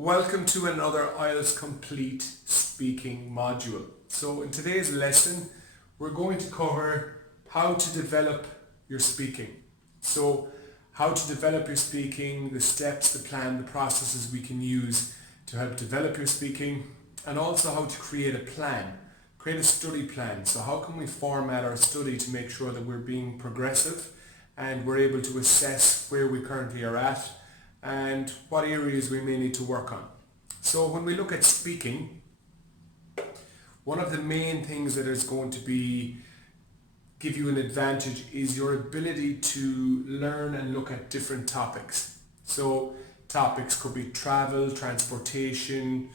Welcome to another IELTS Complete speaking module. So in today's lesson, we're going to cover how to develop your speaking. So how to develop your speaking, the steps, the plan, the processes we can use to help develop your speaking, and also how to create a plan, create a study plan. So how can we format our study to make sure that we're being progressive and we're able to assess where we currently are at and what areas we may need to work on. So when we look at speaking, one of the main things that is going to give you an advantage is your ability to learn and look at different topics. So topics could be travel, transportation,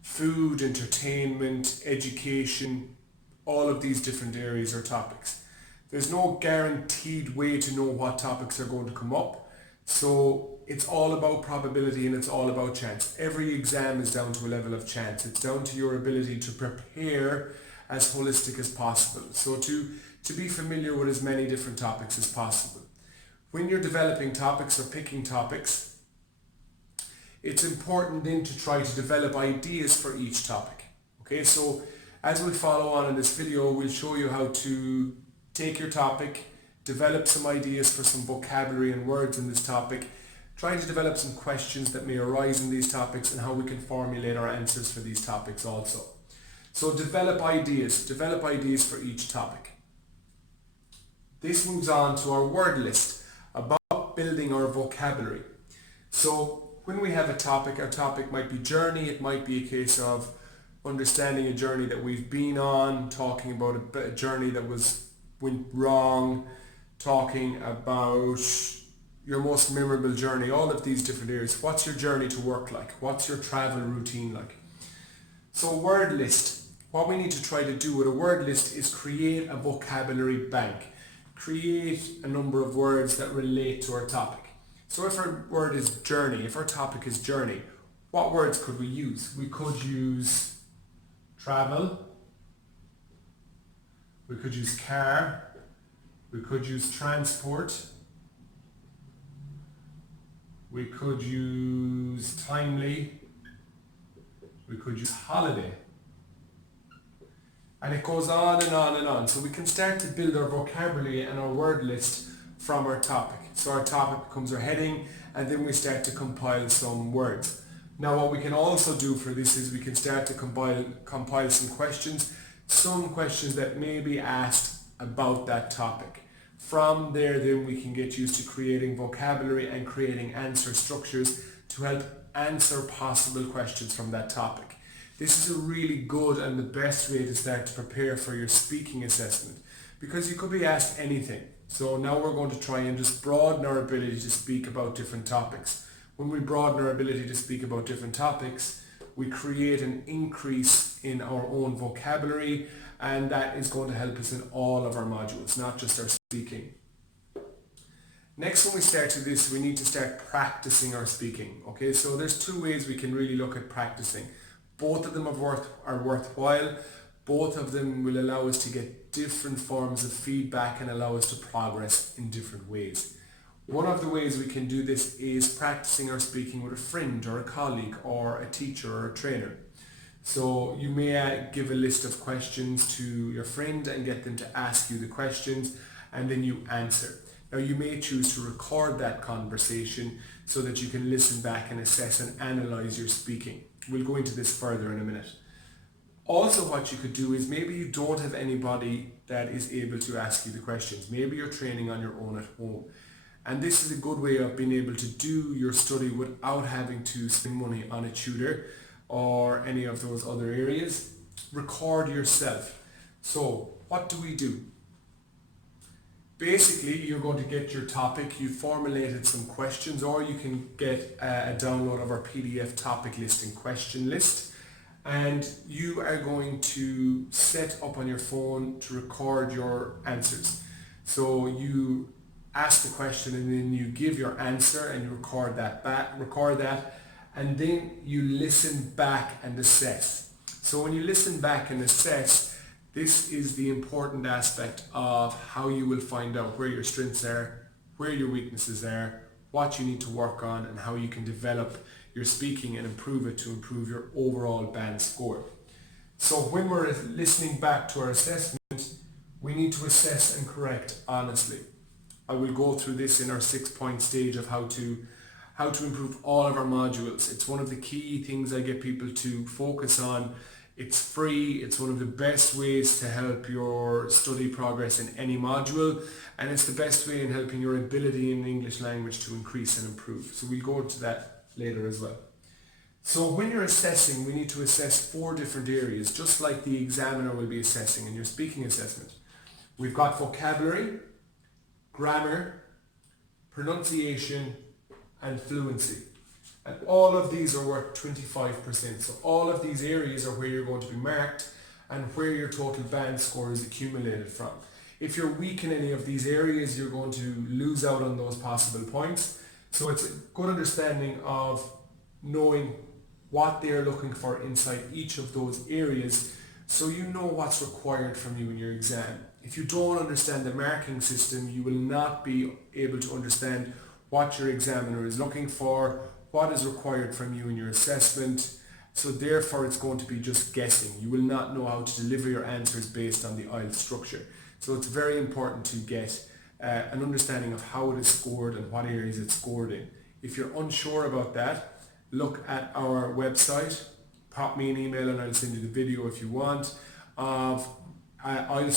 food, entertainment, education, all of these different areas or topics. There's no guaranteed way to know what topics are going to come up. So it's all about probability and it's all about chance. Every exam is down to a level of chance. It's down to your ability to prepare as holistic as possible. So to be familiar with as many different topics as possible. When you're developing topics or picking topics, it's important then to try to develop ideas for each topic. Okay, so as we follow on in this video, we'll show you how to take your topic, develop some ideas for some vocabulary and words in this topic, trying to develop some questions that may arise in these topics and how we can formulate our answers for these topics also. So develop ideas for each topic. This moves on to our word list, about building our vocabulary. So when we have a topic, our topic might be journey, it might be a case of understanding a journey that we've been on, talking about a journey that went wrong, talking about your most memorable journey, all of these different areas. What's your journey to work like? What's your travel routine like? So word list. What we need to try to do with a word list is create a vocabulary bank. Create a number of words that relate to our topic. So if our word is journey, if our topic is journey, what words could we use? We could use travel. We could use car. We could use transport. We could use timely. We could use holiday. And it goes on and on and on. So we can start to build our vocabulary and our word list from our topic. So our topic becomes our heading, and then we start to compile some words. Now what we can also do for this is we can start to compile some questions that may be asked about that topic. From there then we can get used to creating vocabulary and creating answer structures to help answer possible questions from that topic. This is a really good and the best way to start to prepare for your speaking assessment, because you could be asked anything. So now we're going to try and just broaden our ability to speak about different topics. When we broaden our ability to speak about different topics, we create an increase in our own vocabulary, and that is going to help us in all of our modules, not just our speaking. Next, when we start to this, we need to start practicing our speaking. Okay, so there's two ways we can really look at practicing. Both of them are worthwhile. Both of them will allow us to get different forms of feedback and allow us to progress in different ways. One of the ways we can do this is practicing our speaking with a friend or a colleague or a teacher or a trainer. So you may give a list of questions to your friend and get them to ask you the questions, and then you answer. Now you may choose to record that conversation so that you can listen back and assess and analyze your speaking. We'll go into this further in a minute. Also what you could do is maybe you don't have anybody that is able to ask you the questions. Maybe you're training on your own at home. And this is a good way of being able to do your study without having to spend money on a tutor or any of those other areas. Record yourself. So what do we do? Basically, you're going to get your topic, you formulated some questions, or you can get a download of our PDF topic list and question list, and you are going to set up on your phone to record your answers. So you ask the question and then you give your answer and you record that, and then you listen back and assess. So when you listen back and assess, this is the important aspect of how you will find out where your strengths are, where your weaknesses are, what you need to work on, and how you can develop your speaking and improve it to improve your overall band score. So when we're listening back to our assessment, we need to assess and correct honestly. I will go through this in our 6-point stage of how to improve all of our modules. It's one of the key things I get people to focus on. It's free. It's one of the best ways to help your study progress in any module, and it's the best way in helping your ability in the English language to increase and improve. So we'll go into that later as well. So when you're assessing, we need to assess 4 different areas, just like the examiner will be assessing in your speaking assessment. We've got vocabulary, grammar, pronunciation, and fluency. And all of these are worth 25%. So all of these areas are where you're going to be marked and where your total band score is accumulated from. If you're weak in any of these areas, you're going to lose out on those possible points. So it's a good understanding of knowing what they're looking for inside each of those areas, so you know what's required from you in your exam. If you don't understand the marking system, you will not be able to understand what your examiner is looking for, what is required from you in your assessment. So therefore it's going to be just guessing. You will not know how to deliver your answers based on the IELTS structure. So it's very important to get an understanding of how it is scored and what areas it's scored in. If you're unsure about that, look at our website, pop me an email and I'll send you the video if you want, of IELTS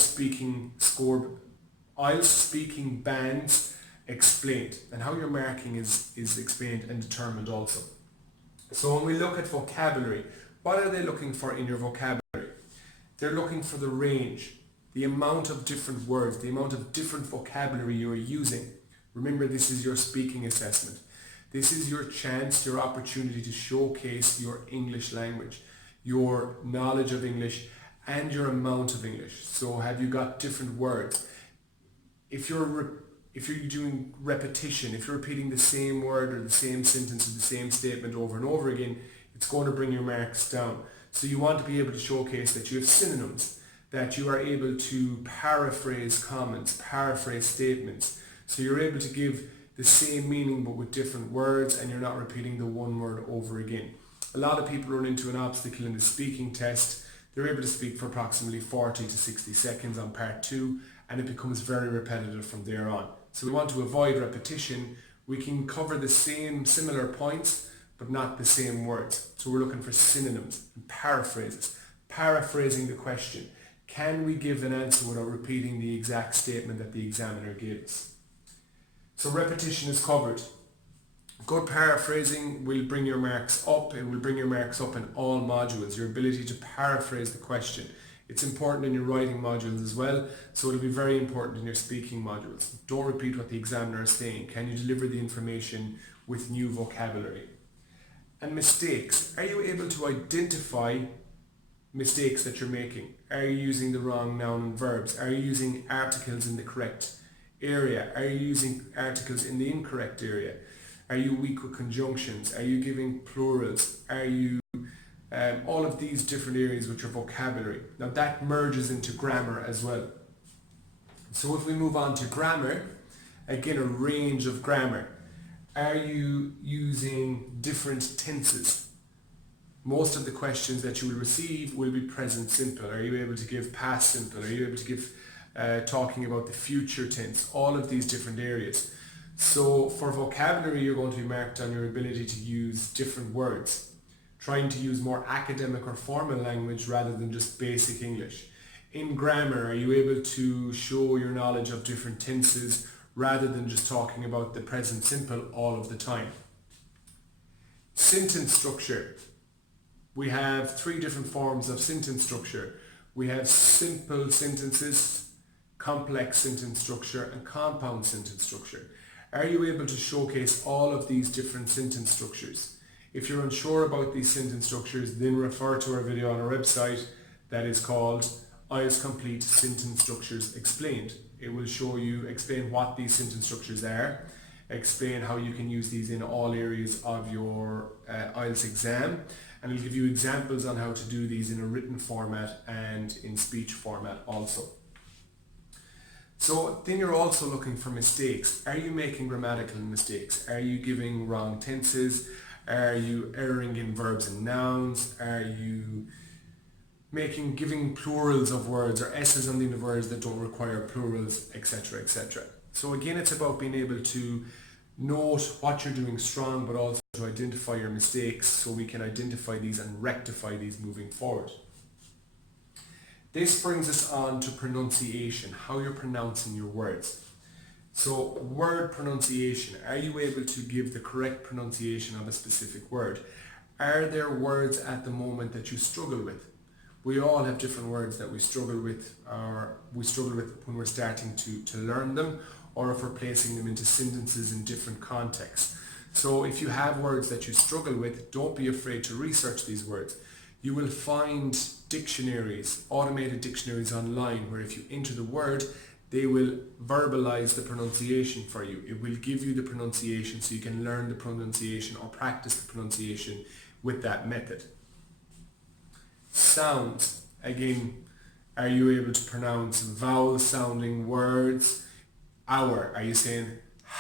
speaking bands explained, and how your marking is explained and determined also. So when we look at vocabulary, what are they looking for in your vocabulary? They're looking for the range, the amount of different words, the amount of different vocabulary you are using. Remember, this is your speaking assessment. This is your chance, your opportunity to showcase your English language, your knowledge of English, and your amount of English. So have you got different words? If you're doing repetition, if you're repeating the same word or the same sentence or the same statement over and over again, it's going to bring your marks down. So you want to be able to showcase that you have synonyms, that you are able to paraphrase comments, paraphrase statements. So you're able to give the same meaning but with different words, and you're not repeating the one word over again. A lot of people run into an obstacle in the speaking test. They're able to speak for approximately 40 to 60 seconds on part 2, and it becomes very repetitive from there on. So we want to avoid repetition. We can cover the similar points but not the same words. So we're looking for synonyms and paraphrases. Paraphrasing the question. Can we give an answer without repeating the exact statement that the examiner gave us? So repetition is covered. Good paraphrasing will bring your marks up. It will bring your marks up in all modules. Your ability to paraphrase the question. It's important in your writing modules as well, so it'll be very important in your speaking modules. Don't repeat what the examiner is saying. Can you deliver the information with new vocabulary? And mistakes. Are you able to identify mistakes that you're making? Are you using the wrong noun and verbs? Are you using articles in the correct area? Are you using articles in the incorrect area? Are you weak with conjunctions? Are you giving plurals? Are you all of these different areas with your vocabulary? Now that merges into grammar as well. So if we move on to grammar, again a range of grammar. Are you using different tenses? Most of the questions that you will receive will be present simple. Are you able to give past simple? Are you able to give talking about the future tense? All of these different areas. So for vocabulary, you're going to be marked on your ability to use different words, trying to use more academic or formal language rather than just basic English. In grammar, are you able to show your knowledge of different tenses rather than just talking about the present simple all of the time? Sentence structure. We have 3 different forms of sentence structure. We have simple sentences, complex sentence structure, and compound sentence structure. Are you able to showcase all of these different sentence structures? If you're unsure about these sentence structures, then refer to our video on our website that is called IELTS Complete Sentence Structures Explained. It will show you, explain what these sentence structures are, explain how you can use these in all areas of your IELTS exam, and it'll give you examples on how to do these in a written format and in speech format also. So then you're also looking for mistakes. Are you making grammatical mistakes? Are you giving wrong tenses? Are you erring in verbs and nouns? Are you giving plurals of words or s's on the end of words that don't require plurals, etc., etc. So again, it's about being able to note what you're doing strong, but also to identify your mistakes so we can identify these and rectify these moving forward. This brings us on to pronunciation, how you're pronouncing your words. So word pronunciation, are you able to give the correct pronunciation of a specific word? Are there words at the moment that you struggle with? We all have different words that we struggle with, or we struggle with when we're starting to learn them, or if we're placing them into sentences in different contexts. So if you have words that you struggle with, don't be afraid to research these words. You will find dictionaries, automated dictionaries online, where if you enter the word, they will verbalize the pronunciation for you. It will give you the pronunciation so you can learn the pronunciation or practice the pronunciation with that method. Sounds. Again, are you able to pronounce vowel sounding words? Hour. Are you saying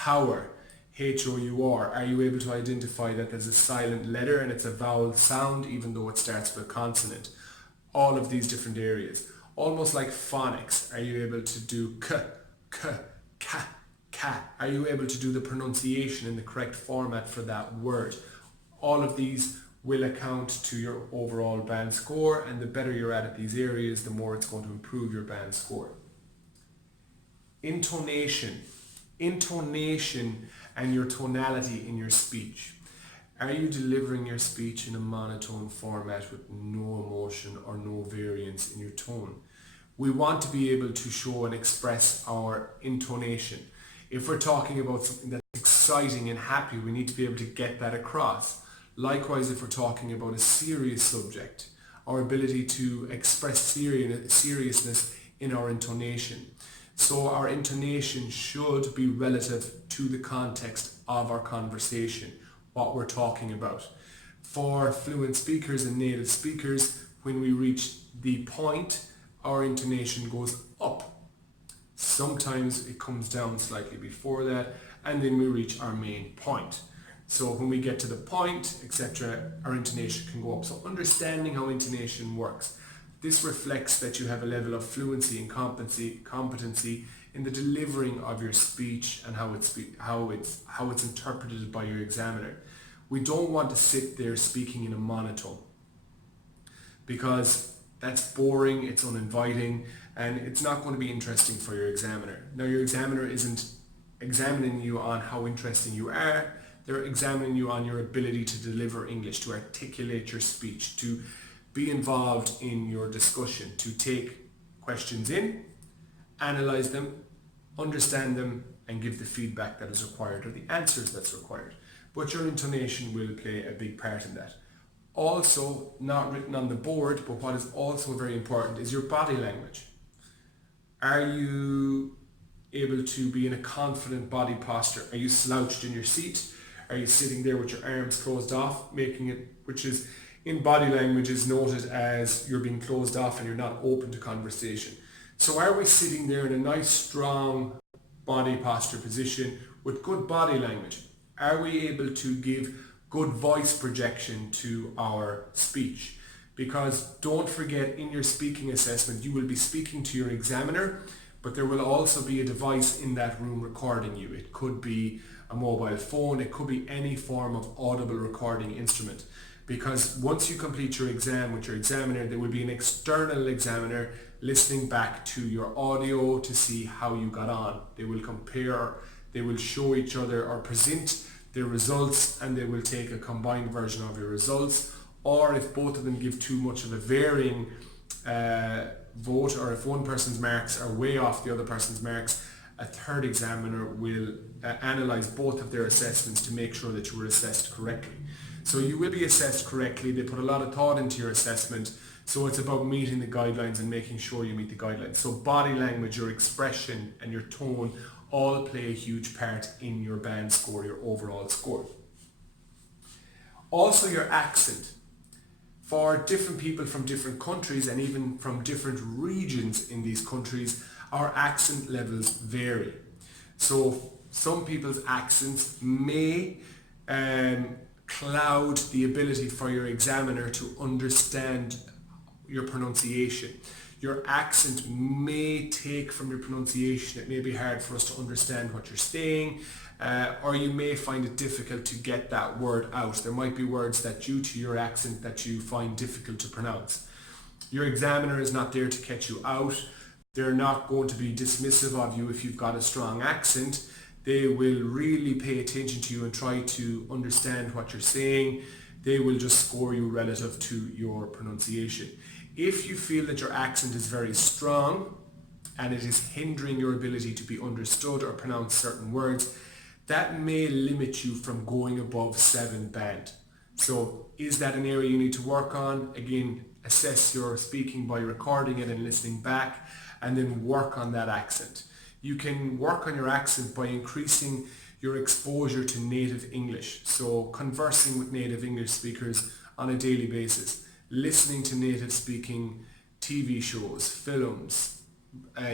hour? H-O-U-R. Are you able to identify that there's a silent letter and it's a vowel sound even though it starts with a consonant? All of these different areas. Almost like phonics. Are you able to do k, ka? Are you able to do the pronunciation in the correct format for that word? All of these will account to your overall band score, and the better you're at these areas, the more it's going to improve your band score. Intonation. Intonation and your tonality in your speech. Are you delivering your speech in a monotone format with no emotion or no variance in your tone? We want to be able to show and express our intonation. If we're talking about something that's exciting and happy, we need to be able to get that across. Likewise, if we're talking about a serious subject, our ability to express seriousness in our intonation. So our intonation should be relative to the context of our conversation, what we're talking about. For fluent speakers and native speakers, when we reach the point, our intonation goes up. Sometimes it comes down slightly before that, and then we reach our main point. So when we get to the point, etc., our intonation can go up. So understanding how intonation works. This reflects that you have a level of fluency and competency in the delivering of your speech and how it's interpreted by your examiner. We don't want to sit there speaking in a monotone, because that's boring, it's uninviting, and it's not going to be interesting for your examiner. Now, your examiner isn't examining you on how interesting you are. They're examining you on your ability to deliver English, to articulate your speech, to be involved in your discussion, to take questions in, analyze them, understand them, and give the feedback that is required or the answers that's required. But your intonation will play a big part in that. Also, not written on the board, but what is also very important is your body language. Are you able to be in a confident body posture? Are you slouched in your seat? Are you sitting there with your arms closed off, making it, which is in body language is noted as you're being closed off and you're not open to conversation. So are we sitting there in a nice strong body posture position with good body language? Are we able to give good voice projection to our speech? Because don't forget, in your speaking assessment you will be speaking to your examiner, but there will also be a device in that room recording you. It could be a mobile phone, it could be any form of audible recording instrument. Because once you complete your exam with your examiner, there will be an external examiner listening back to your audio to see how you got on. They will compare, they will show each other or present their results, and they will take a combined version of your results. Or if both of them give too much of a varying vote, or if one person's marks are way off the other person's marks, a third examiner will analyze both of their assessments to make sure that you were assessed correctly. So you will be assessed correctly. They put a lot of thought into your assessment. So it's about meeting the guidelines and making sure you meet the guidelines. So body language, your expression and your tone all play a huge part in your band score, your overall score. Also your accent. For different people from different countries and even from different regions in these countries, our accent levels vary. So some people's accents may cloud the ability for your examiner to understand your pronunciation. Your accent may take from your pronunciation. It may be hard for us to understand what you're saying, or you may find it difficult to get that word out. There might be words that due to your accent that you find difficult to pronounce. Your examiner is not there to catch you out. They're not going to be dismissive of you if you've got a strong accent. They will really pay attention to you and try to understand what you're saying. They will just score you relative to your pronunciation. If you feel that your accent is very strong and it is hindering your ability to be understood or pronounce certain words, that may limit you from going above 7 band. So is that an area you need to work on? Again, assess your speaking by recording it and listening back, and then work on that accent. You can work on your accent by increasing your exposure to native English. So conversing with native English speakers on a daily basis, listening to native speaking TV shows, films,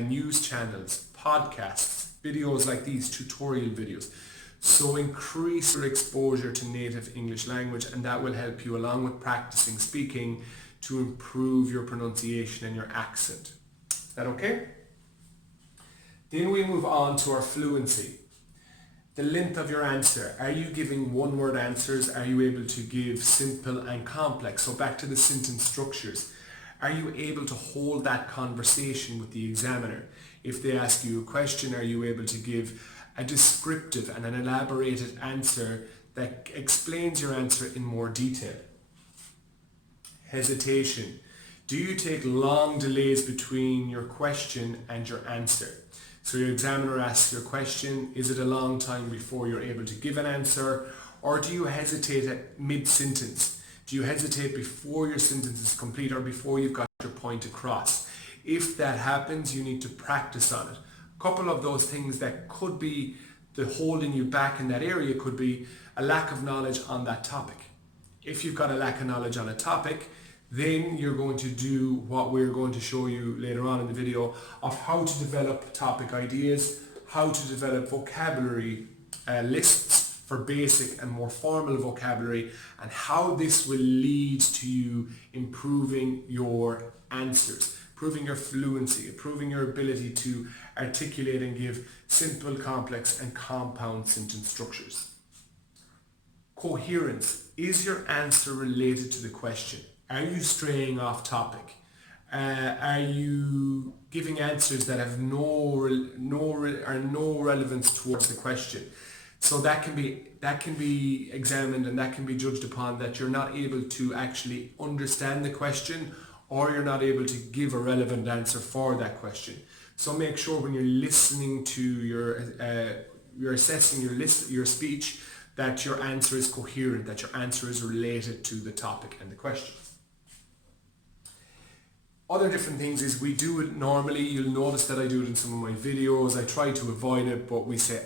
news channels, podcasts, videos like these, tutorial videos. So increase your exposure to native English language, and that will help you, along with practicing speaking, to improve your pronunciation and your accent. Is that okay? Then we move on to our fluency. The length of your answer. Are you giving one-word answers? Are you able to give simple and complex? So back to the sentence structures. Are you able to hold that conversation with the examiner? If they ask you a question, are you able to give a descriptive and an elaborated answer that explains your answer in more detail? Hesitation. Do you take long delays between your question and your answer? So your examiner asks your question, is it a long time before you're able to give an answer? Or do you hesitate at mid-sentence? Do you hesitate before your sentence is complete or before you've got your point across? If that happens, you need to practice on it. A couple of those things that could be the holding you back in that area could be a lack of knowledge on that topic. If you've got a lack of knowledge on a topic, then you're going to do what we're going to show you later on in the video of how to develop topic ideas, how to develop vocabulary lists for basic and more formal vocabulary, and how this will lead to you improving your answers, improving your fluency, improving your ability to articulate and give simple, complex and compound sentence structures. Coherence. Is your answer related to the question? Are you straying off topic? Are you giving answers that have no relevance towards the question? So that can be examined, and that can be judged upon that you're not able to actually understand the question, or you're not able to give a relevant answer for that question. So make sure when you're listening to you're assessing your speech, that your answer is coherent, that your answer is related to the topic and the question. Other different things is we do it normally. You'll notice that I do it in some of my videos. I try to avoid it, but we say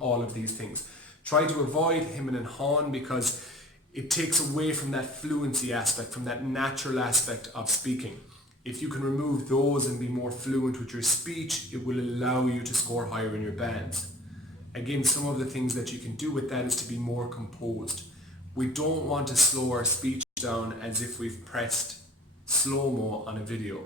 all of these things. Try to avoid him and han, because it takes away from that fluency aspect, from that natural aspect of speaking. If you can remove those and be more fluent with your speech, it will allow you to score higher in your bands. Again, some of the things that you can do with that is to be more composed. We don't want to slow our speech down as if we've pressed slow-mo on a video.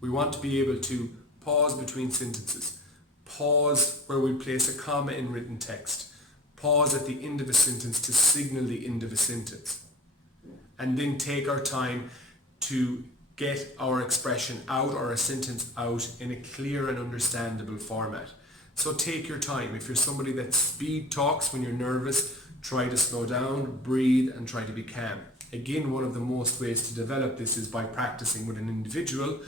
We want to be able to pause between sentences, pause where we place a comma in written text, pause at the end of a sentence to signal the end of a sentence, and then take our time to get our expression out or a sentence out in a clear and understandable format. So take your time. If you're somebody that speed talks when you're nervous, try to slow down, breathe, and try to be calm. Again, one of the most ways to develop this is by practicing with an individual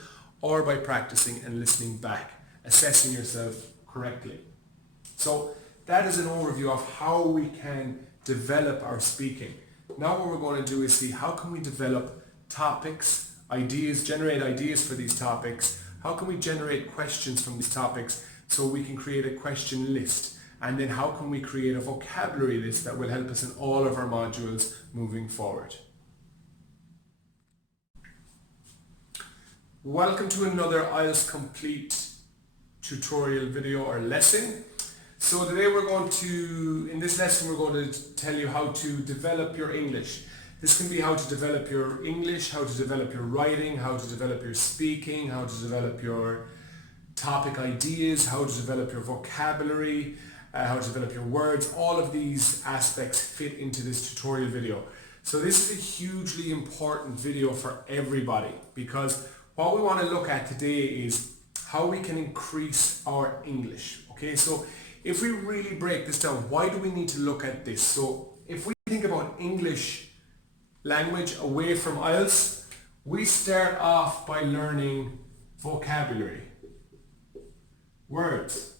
or by practicing and listening back, assessing yourself correctly. So that is an overview of how we can develop our speaking. Now what we're going to do is see how can we develop topics, ideas, generate ideas for these topics. How can we generate questions from these topics so we can create a question list? And then how can we create a vocabulary list that will help us in all of our modules moving forward? Welcome to another IELTS Complete tutorial video or lesson. So today in this lesson we're going to tell you how to develop your English. This can be how to develop your English, how to develop your writing, how to develop your speaking, how to develop your topic ideas, how to develop your vocabulary, how to develop your words. All of these aspects fit into this tutorial video. So this is a hugely important video for everybody, because what we want to look at today is how we can increase our English. Okay, so if we really break this down, why do we need to look at this? So if we think about English language away from IELTS, we start off by learning vocabulary, words.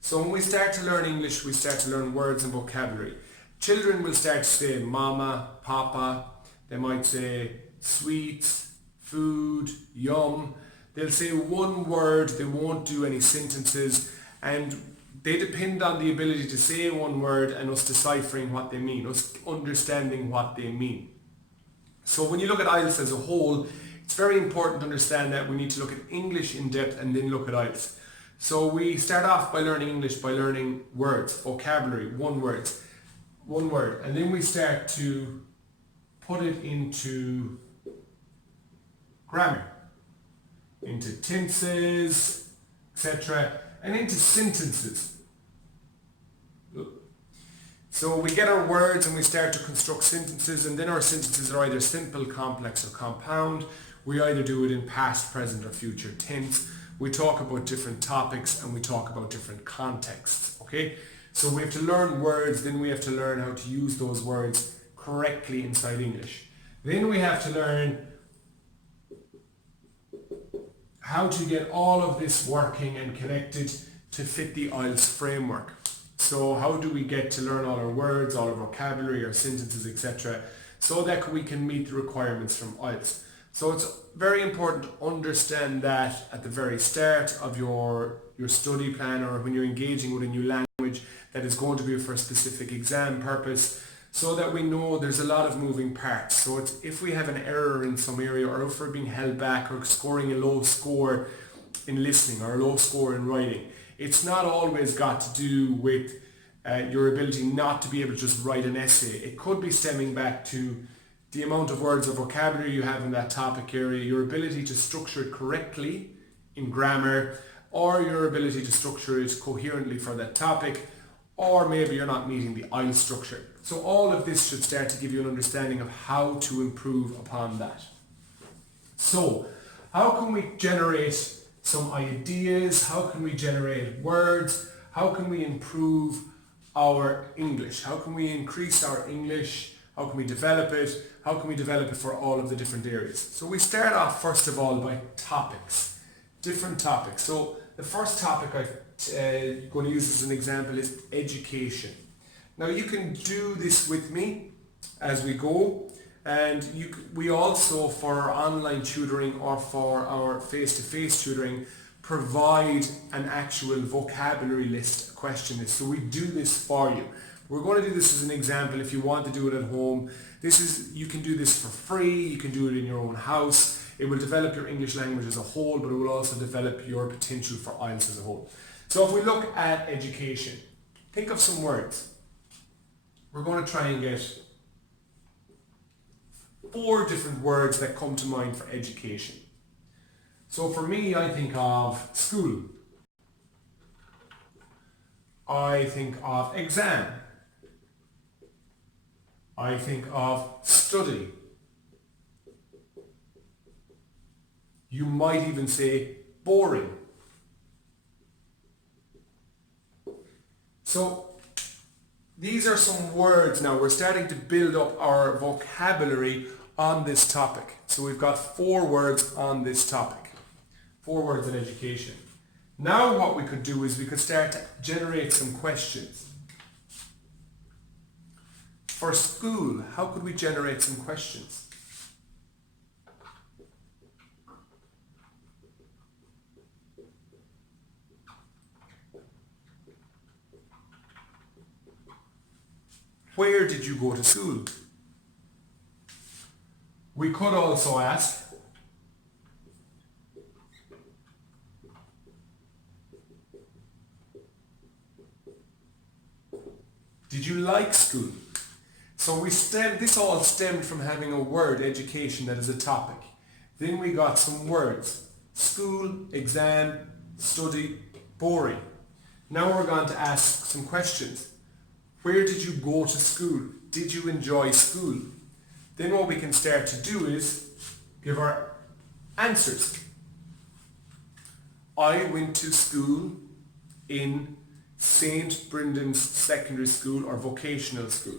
So when we start to learn English, we start to learn words and vocabulary. Children will start to say mama, papa, they might say sweets, food, yum. They'll say one word, they won't do any sentences, and they depend on the ability to say one word and us deciphering what they mean, us understanding what they mean. So when you look at IELTS as a whole, it's very important to understand that we need to look at English in depth and then look at IELTS. So we start off by learning English by learning words, vocabulary, one word, and then we start to put it into grammar, into tenses, etc., and into sentences. So we get our words and we start to construct sentences, and then our sentences are either simple, complex, or compound. We either do it in past, present, or future tense. We talk about different topics and we talk about different contexts. Okay? So we have to learn words, then we have to learn how to use those words correctly inside English. Then we have to learn how to get all of this working and connected to fit the IELTS framework. So how do we get to learn all our words, all our vocabulary, our sentences, etc., so that we can meet the requirements from IELTS. So it's very important to understand that at the very start of your study plan, or when you're engaging with a new language that is going to be for a specific exam purpose, so that we know there's a lot of moving parts. So it's, if we have an error in some area, or if we're being held back or scoring a low score in listening or a low score in writing, it's not always got to do with your ability not to be able to just write an essay. It could be stemming back to the amount of words or vocabulary you have in that topic area, your ability to structure it correctly in grammar, or your ability to structure it coherently for that topic, or maybe you're not meeting the IELTS structure. So all of this should start to give you an understanding of how to improve upon that. So how can we generate some ideas? How can we generate words? How can we improve our English? How can we increase our English? How can we develop it? How can we develop it for all of the different areas? So we start off first of all by topics, different topics. So the first topic I'm going to use as an example is education. Now you can do this with me as we go, and we also, for our online tutoring or for our face-to-face tutoring, provide an actual vocabulary list, question list. So we do this for you. We're going to do this as an example. If you want to do it at home, you can do this for free. You can do it in your own house. It will develop your English language as a whole, but it will also develop your potential for IELTS as a whole. So if we look at education, think of some words. We're going to try and get 4 different words that come to mind for education. So for me, I think of school. I think of exam. I think of study. You might even say boring. So these are some words now. We're starting to build up our vocabulary on this topic. So we've got 4 words on this topic. 4 words in education. Now what we could do is we could start to generate some questions. For school, how could we generate some questions? Where did you go to school? We could also ask, Did you like school? So this all stemmed from having a word, education, that is a topic. Then we got some words. School, exam, study, boring. Now we're going to ask some questions. Where did you go to school? Did you enjoy school? Then what we can start to do is give our answers. I went to school in St. Brendan's Secondary School or Vocational School.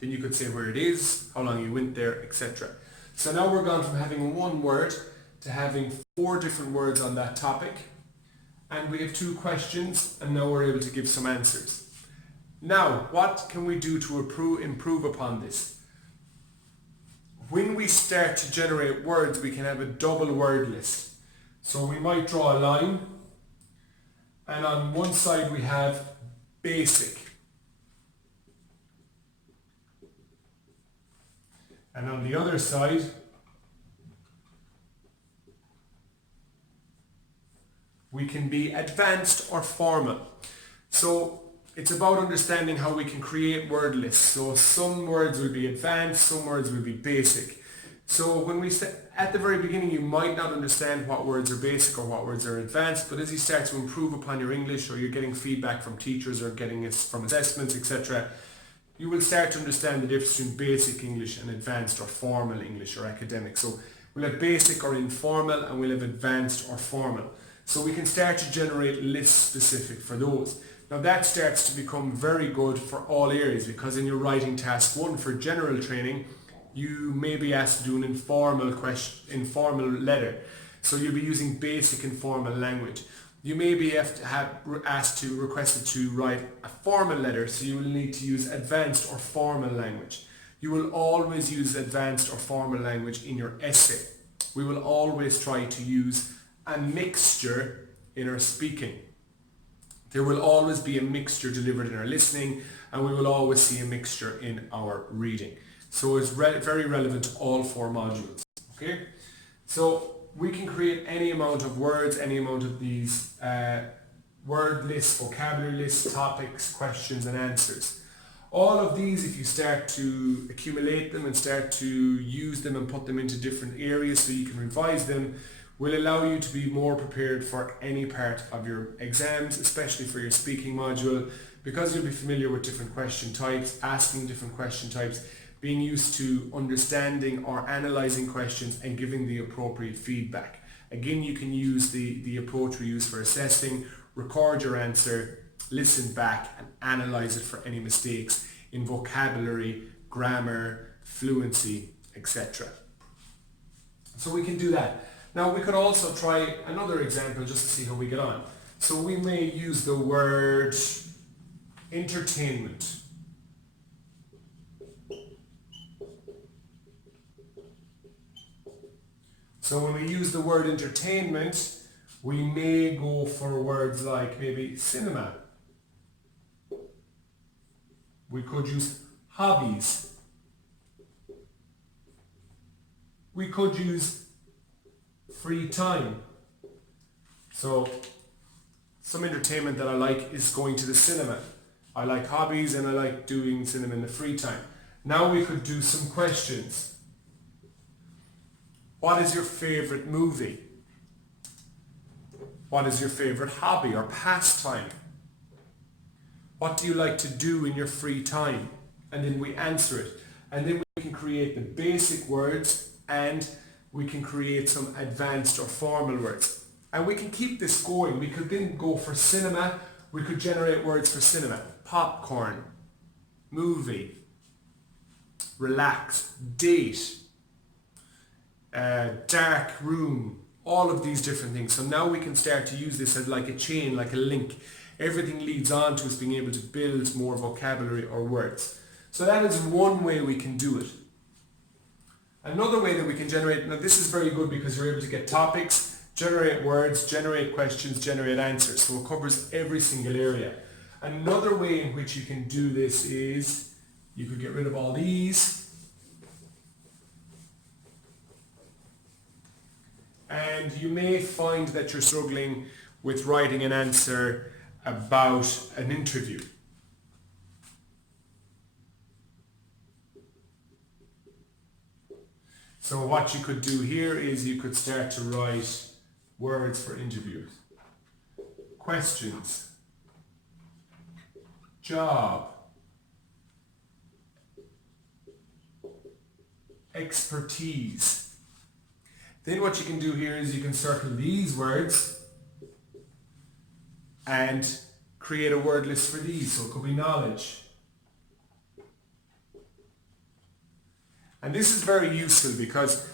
Then you could say where it is, how long you went there, etc. So now we're gone from having one word to having 4 different words on that topic. And we have 2 questions, and now we're able to give some answers. Now, what can we do to improve upon this? When we start to generate words, we can have a double word list. So we might draw a line, and on one side we have basic. And on the other side, we can be advanced or formal. So it's about understanding how we can create word lists. So some words will be advanced, some words will be basic. So when we at the very beginning, you might not understand what words are basic or what words are advanced, but as you start to improve upon your English, or you're getting feedback from teachers or getting it from assessments, etc., you will start to understand the difference between basic English and advanced or formal English or academic. So we'll have basic or informal, and we'll have advanced or formal. So we can start to generate lists specific for those. Now that starts to become very good for all areas, because in your writing task 1 for general training, you may be asked to do an informal letter. So you'll be using basic informal language. You may be requested to write a formal letter, so you will need to use advanced or formal language. You will always use advanced or formal language in your essay. We will always try to use a mixture in our speaking. There will always be a mixture delivered in our listening, and we will always see a mixture in our reading. So it's very relevant to all 4 modules. Okay? So we can create any amount of words, any amount of these word lists, vocabulary lists, topics, questions and answers. All of these, if you start to accumulate them and start to use them and put them into different areas so you can revise them, will allow you to be more prepared for any part of your exams, especially for your speaking module, because you'll be familiar with different question types, asking different question types, being used to understanding or analysing questions and giving the appropriate feedback. Again, you can use the approach we use for assessing, record your answer, listen back and analyse it for any mistakes in vocabulary, grammar, fluency, etc. So we can do that. Now we could also try another example just to see how we get on. So we may use the word entertainment. So when we use the word entertainment, we may go for words like maybe cinema. We could use hobbies. We could use free time. So some entertainment that I like is going to the cinema. I like hobbies and I like doing cinema in the free time. Now we could do some questions. What is your favorite movie? What is your favorite hobby or pastime? What do you like to do in your free time? And then we answer it. And then we can create the basic words, and we can create some advanced or formal words. And we can keep this going. We could then go for cinema. We could generate words for cinema. Popcorn, movie, relax, date, dark room, all of these different things. So now we can start to use this as like a chain, like a link. Everything leads on to us being able to build more vocabulary or words. So that is one way we can do it. Another way that we can generate, now this is very good because you're able to get topics, generate words, generate questions, generate answers. So it covers every single area. Another way in which you can do this is you could get rid of all these. And you may find that you're struggling with writing an answer about an interview. So what you could do here is you could start to write words for interviews. Questions. Job. Expertise. Then what you can do here is you can circle these words and create a word list for these. So it could be knowledge. And this is very useful because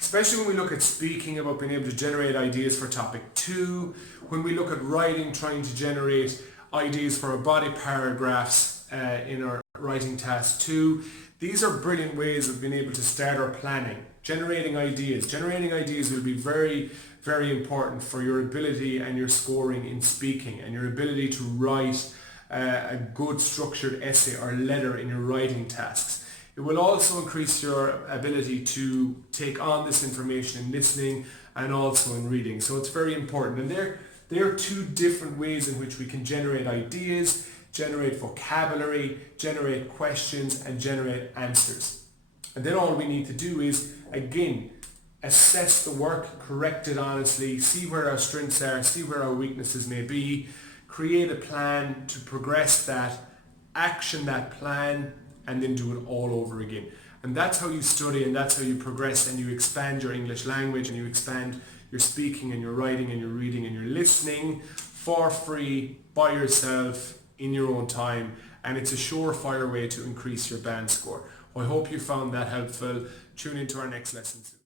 especially when we look at speaking, about being able to generate ideas for topic 2, when we look at writing, trying to generate ideas for our body paragraphs in our writing task 2, these are brilliant ways of being able to start our planning. Generating ideas. Generating ideas will be very, very important for your ability and your scoring in speaking and your ability to write a good structured essay or letter in your writing tasks. It will also increase your ability to take on this information in listening and also in reading. So it's very important. And there are two different ways in which we can generate ideas, generate vocabulary, generate questions, and generate answers. And then all we need to do is, again, assess the work, correct it honestly, see where our strengths are, see where our weaknesses may be, create a plan to progress that, action that plan, and then do it all over again. And that's how you study, and that's how you progress, and you expand your English language, and you expand your speaking and your writing and your reading and your listening for free, by yourself, in your own time. And it's a surefire way to increase your band score. I hope you found that helpful. Tune into our next lesson soon.